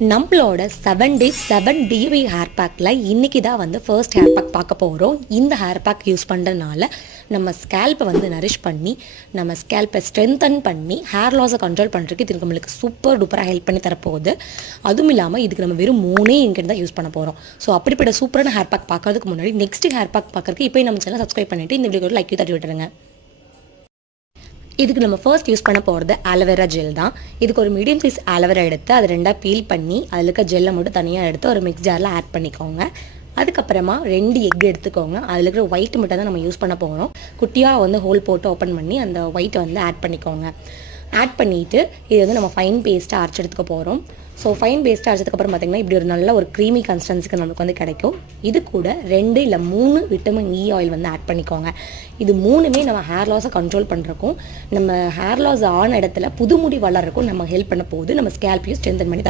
நம்மளோட 7 days 7 TV hair பேக்கில் இன்றைக்கி தான் வந்து ஃபர்ஸ்ட் ஹேர் பேக் பார்க்க போகிறோம். இந்த ஹேர் பேக் யூஸ் பண்ணுறதுனால நம்ம ஸ்கேல்ப்பை வந்து நரிஷ் பண்ணி நம்ம ஸ்கேல்ப்பை ஸ்ட்ரென்தன் பண்ணி ஹேர் லாஸை கண்ட்ரோல் பண்ணுறதுக்கு இது நம்மளுக்கு சூப்பர் டூப்பராக ஹெல்ப் பண்ணி தரப்போகுது. அதுவும் இல்லாமல் இதுக்கு நம்ம வெறும் 3 இன்கிரிடியன்ட் தான் யூஸ் பண்ண போகிறோம். ஸோ அப்படிப்பட்ட சூப்பரான ஹேர் பேக் பார்க்கறதுக்கு முன்னாடி நெக்ஸ்ட் ஹேர் பேக் பார்க்கறதுக்கு இப்போ நம்ம சேனல் சப்ஸ்கிரைப் பண்ணிவிட்டு இந்த வீடியோ லைக் தட்டி விட்டுருங்க. இதுக்கு நம்ம ஃபர்ஸ்ட் யூஸ் பண்ண போகிறது ஆலோவேரா ஜெல் தான். இதுக்கு ஒரு மீடியம் சைஸ் ஆலோவேரா எடுத்து அதை 2 பீல் பண்ணி அதில் இருக்க ஜெல்லை மட்டும் தனியாக எடுத்து ஒரு மிக்ஸ் ஜாரில் ஆட் பண்ணிக்கோங்க. அதுக்கப்புறமா 2 எக் எடுத்துக்கோங்க. அதில் இருக்கிற ஒயிட் மட்டும் தான் நம்ம யூஸ் பண்ண போகிறோம். குட்டியாக வந்து ஹோல் போட்டு ஓப்பன் பண்ணி அந்த ஒயிட்டை வந்து ஆட் பண்ணிக்கோங்க. ஆட் பண்ணிவிட்டு இது வந்து நம்ம ஃபைன் பேஸ்ட்டாக அரைச்சி எடுத்துக்க போகிறோம். ஸோ ஃபைன் பேஸ்ட்டாக அரைச்சதுக்கப்புறம் பார்த்திங்கன்னா இப்படி ஒரு நல்ல ஒரு க்ரீமி கன்சிஸ்டன்சிக்கு நமக்கு வந்து கிடைக்கும். இது கூட 2 இல்லை 3 விட்டமின் இ ஆயில் வந்து ஆட் பண்ணிக்கோங்க. இது 3மே நம்ம ஹேர் லாஸை கண்ட்ரோல் பண்ணுறக்கும் நம்ம ஹேர் லாஸ் ஆன இடத்துல புது முடி வளர்றக்கும் நம்ம ஹெல்ப் பண்ண போகுது. நம்ம ஸ்கேல்ப்பையும் ஸ்ட்ரென்தன் பண்ணி